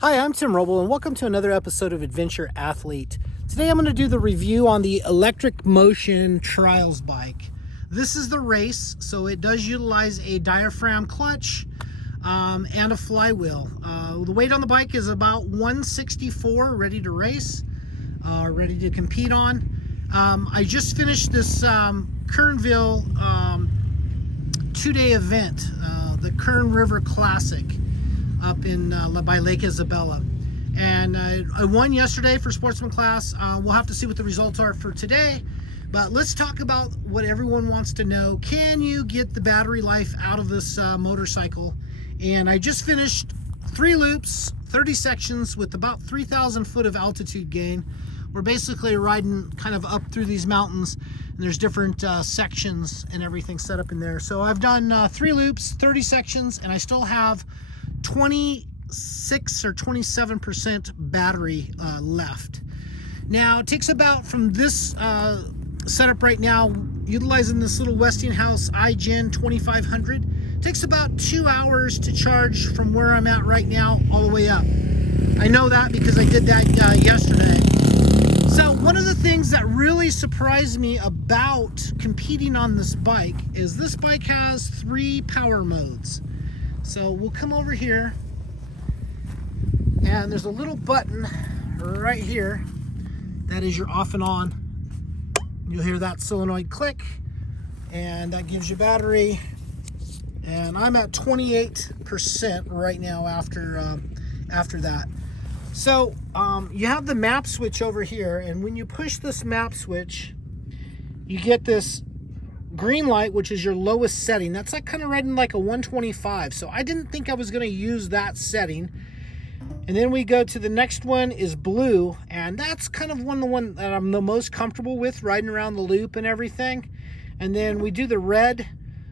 Hi, I'm Tim Roble, and welcome to another episode of Adventure Athlete. Today I'm going to do the review on the Electric Motion Trials bike. This is the race, so it does utilize a diaphragm clutch and a flywheel. The weight on the bike is about 164, ready to race, ready to compete on. I just finished this Kernville 2-day event, the Kern River Classic, up in by Lake Isabella, and I won yesterday for sportsman class. We'll have to see what the results are for today, but let's talk about what everyone wants to know. Can you get the battery life out of this motorcycle? And I just finished 3 loops, 30 sections with about 3,000 foot of altitude gain. We're basically riding kind of up through these mountains, and there's different sections and everything set up in there. So I've done 3 loops, 30 sections, and I still have 26 or 27% battery left. Now it takes about, from this setup right now, utilizing this little Westinghouse iGen 2500, takes about 2 hours to charge from where I'm at right now all the way up. I know that because I did that yesterday. So one of the things that really surprised me about competing on this bike is this bike has 3 power modes. So we'll come over here, and there's a little button right here that is your off and on. You'll hear that solenoid click, and that gives you battery. And I'm at 28% right now after that. So you have the map switch over here, and when you push this map switch, you get this green light, which is your lowest setting. That's like kind of riding like a 125. So I didn't think I was going to use that setting. And then we go to the next one is blue, and that's kind of the one that I'm the most comfortable with, riding around the loop and everything. And then we do the red.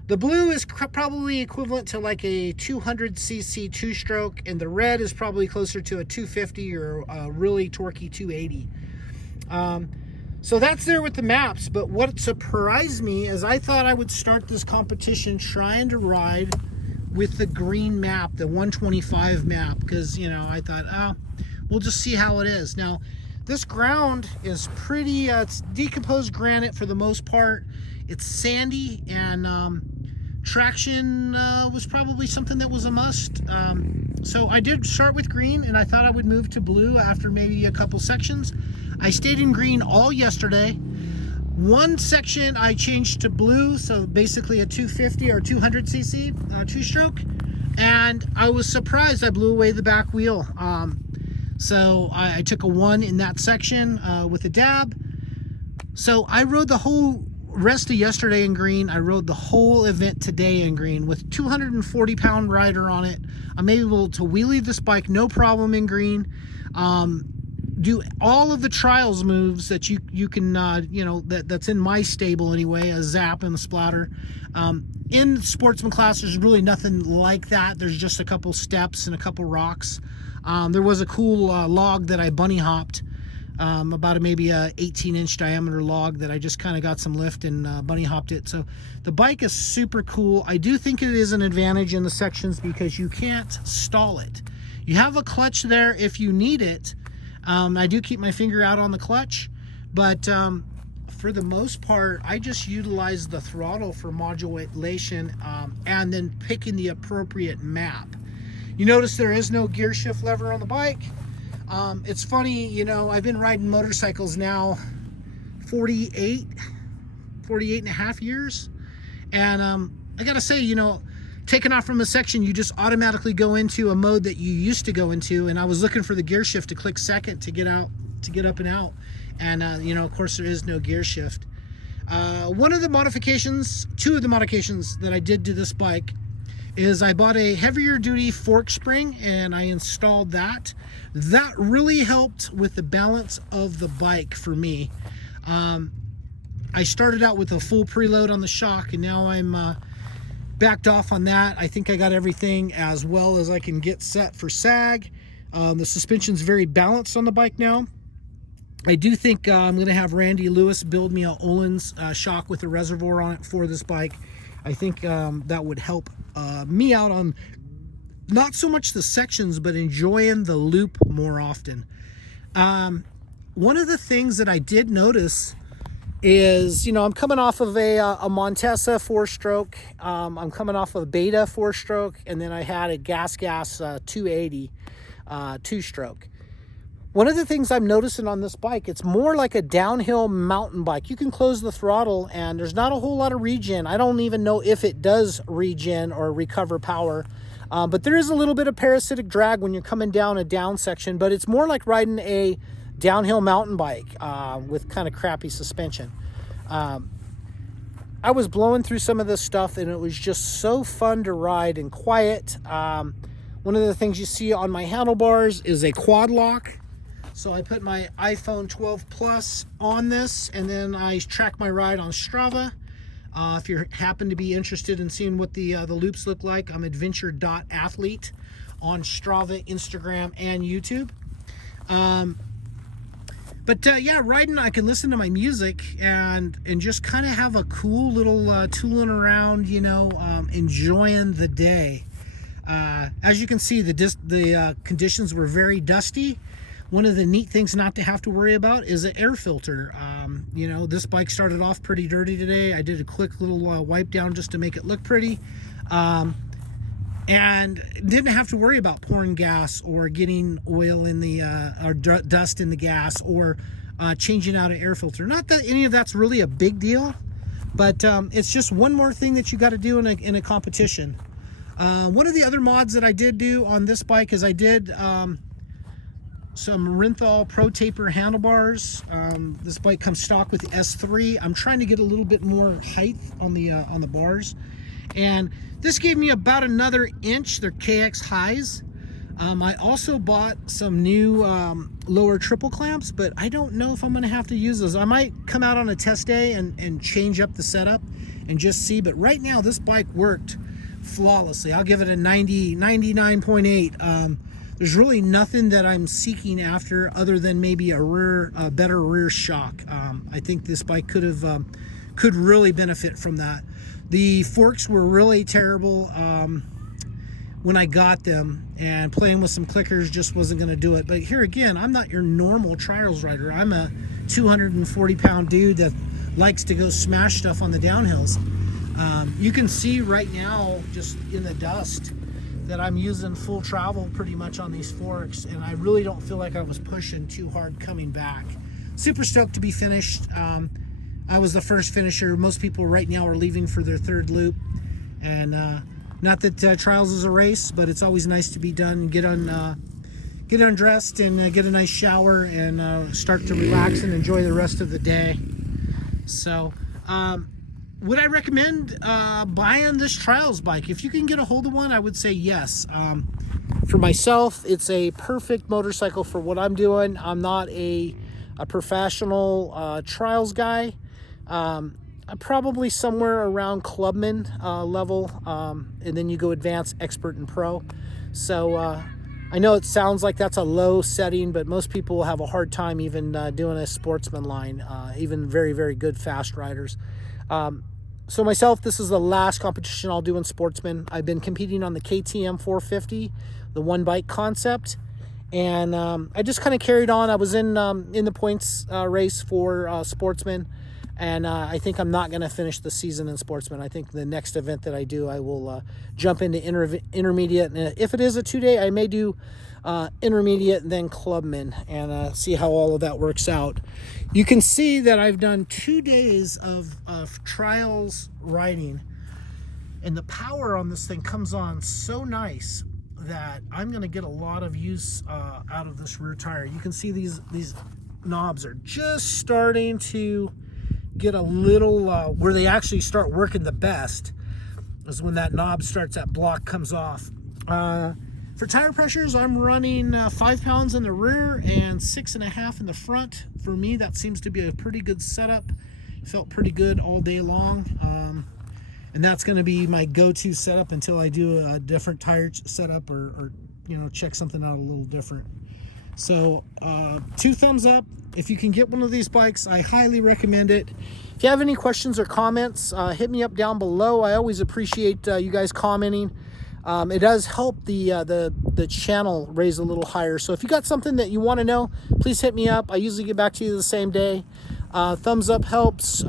The blue is probably equivalent to like a 200cc 2-stroke, and the red is probably closer to a 250 or a really torquey 280. So that's there with the maps, but what surprised me is I thought I would start this competition trying to ride with the green map, the 125 map, because, you know, I thought, we'll just see how it is. Now, this ground is pretty, it's decomposed granite for the most part. It's sandy, and traction was probably something that was a must. So I did start with green, and I thought I would move to blue after maybe a couple sections. I stayed in green all yesterday. One section I changed to blue, so basically a 250 or 200cc 2-stroke, and I was surprised I blew away the back wheel. So I took a 1 in that section with a dab. So I rode the whole rest of yesterday in green. I rode the whole event today in green with 240-pound rider on it. I'm able to wheelie this bike no problem in green. Do all of the trials moves that you can that's in my stable anyway, a zap and a splatter. In sportsman class, there's really nothing like that. There's just a couple steps and a couple rocks. There was a cool log that I bunny hopped, about maybe a 18-inch diameter log that I just kind of got some lift and bunny hopped it. So the bike is super cool. I do think it is an advantage in the sections because you can't stall it. You have a clutch there if you need it. I do keep my finger out on the clutch, but for the most part, I just utilize the throttle for modulation and then picking the appropriate map. You notice there is no gear shift lever on the bike. It's funny, you know, I've been riding motorcycles now 48 and a half years, and I gotta say, you know, taking off from a section, you just automatically go into a mode that you used to go into, and I was looking for the gear shift to click second to get out, to get up and out, and you know, of course there is no gear shift. One of the modifications, 2 of the modifications that I did to this bike is I bought a heavier duty fork spring, and I installed that. That really helped with the balance of the bike for me. I started out with a full preload on the shock, and now I'm backed off on that. I think I got everything as well as I can get set for sag. The suspension's very balanced on the bike now. I do think I'm going to have Randy Lewis build me a Olin's shock with a reservoir on it for this bike. I think that would help me out on not so much the sections, but enjoying the loop more often. One of the things that I did notice is, I'm coming off of a Montesa 4-stroke. I'm coming off of a Beta 4-stroke, and then I had a Gas 280 2-stroke. One of the things I'm noticing on this bike, it's more like a downhill mountain bike. You can close the throttle and there's not a whole lot of regen. I don't even know if it does regen or recover power, but there is a little bit of parasitic drag when you're coming down a down section, but it's more like riding a downhill mountain bike with kind of crappy suspension. I was blowing through some of this stuff and it was just so fun to ride and quiet. One of the things you see on my handlebars is a quad lock. So I put my iPhone 12 Plus on this, and then I track my ride on Strava. If you happen to be interested in seeing what the loops look like, I'm adventure.athlete on Strava, Instagram, and YouTube. Yeah, riding, I can listen to my music and just kind of have a cool little tooling around, enjoying the day. As you can see, the conditions were very dusty. One of the neat things not to have to worry about is an air filter. This bike started off pretty dirty today. I did a quick little wipe down just to make it look pretty. And didn't have to worry about pouring gas or getting oil in the, or dust in the gas, or changing out an air filter. Not that any of that's really a big deal, but it's just one more thing that you got to do in a competition. One of the other mods that I did do on this bike is I did some Rinthal Pro Taper handlebars. This bike comes stock with the S3. I'm trying to get a little bit more height on the bars, and this gave me about another inch. They're KX highs. I also bought some new lower triple clamps, but I don't know if I'm going to have to use those. I might come out on a test day and change up the setup and just see, but right now this bike worked flawlessly. I'll give it a 99.8. There's really nothing that I'm seeking after other than maybe a better rear shock. I think this bike could really benefit from that. The forks were really terrible when I got them, and playing with some clickers just wasn't going to do it. But here again, I'm not your normal trials rider. I'm a 240-pound dude that likes to go smash stuff on the downhills. You can see right now, just in the dust, that I'm using full travel pretty much on these forks, and I really don't feel like I was pushing too hard coming back. Super stoked to be finished. I was the first finisher. Most people right now are leaving for their third loop, and not that trials is a race, but it's always nice to be done and get undressed and get a nice shower and start to relax and enjoy the rest of the day. So would I recommend buying this trials bike? If you can get a hold of one, I would say yes. For myself, it's a perfect motorcycle for what I'm doing. I'm not a professional trials guy. I'm probably somewhere around clubman level, and then you go advanced, expert, and pro. So I know it sounds like that's a low setting, but most people have a hard time even doing a sportsman line, even very, very good fast riders. So myself, this is the last competition I'll do in sportsman. I've been competing on the KTM 450, the one bike concept, and I just kind of carried on. I was in the points race for sportsman, and I think I'm not going to finish the season in sportsman. I think the next event that I do, I will jump into intermediate, and if it is a 2-day, I may do intermediate and then clubman, and see how all of that works out. You can see that I've done 2 days of trials riding, and the power on this thing comes on so nice that I'm going to get a lot of use out of this rear tire. You can see these knobs are just starting to get a little where they actually start working the best is when that knob starts, that block comes off. For tire pressures, I'm running 5 pounds in the rear and 6.5 in the front. For me, that seems to be a pretty good setup. Felt pretty good all day long. And that's going to be my go-to setup until I do a different tire setup or check something out a little different. So 2 thumbs up. If you can get one of these bikes, I highly recommend it. If you have any questions or comments, hit me up down below. I always appreciate you guys commenting. It does help the channel raise a little higher. So if you got something that you want to know, please hit me up. I usually get back to you the same day. Thumbs up helps.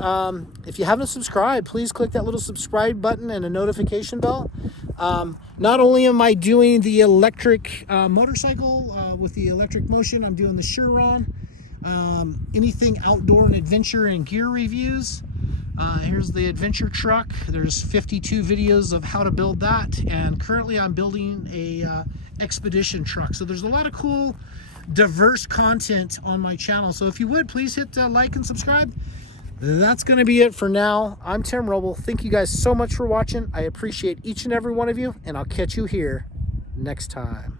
If you haven't subscribed, please click that little subscribe button and a notification bell. Not only am I doing the electric motorcycle with the electric motion, I'm doing the Chiron. Anything outdoor and adventure and gear reviews. Here's the adventure truck. There's 52 videos of how to build that, and currently I'm building a expedition truck. So there's a lot of cool, diverse content on my channel. So if you would, please hit like and subscribe. That's going to be it for now. I'm Tim Roble. Thank you guys so much for watching. I appreciate each and every one of you, and I'll catch you here next time.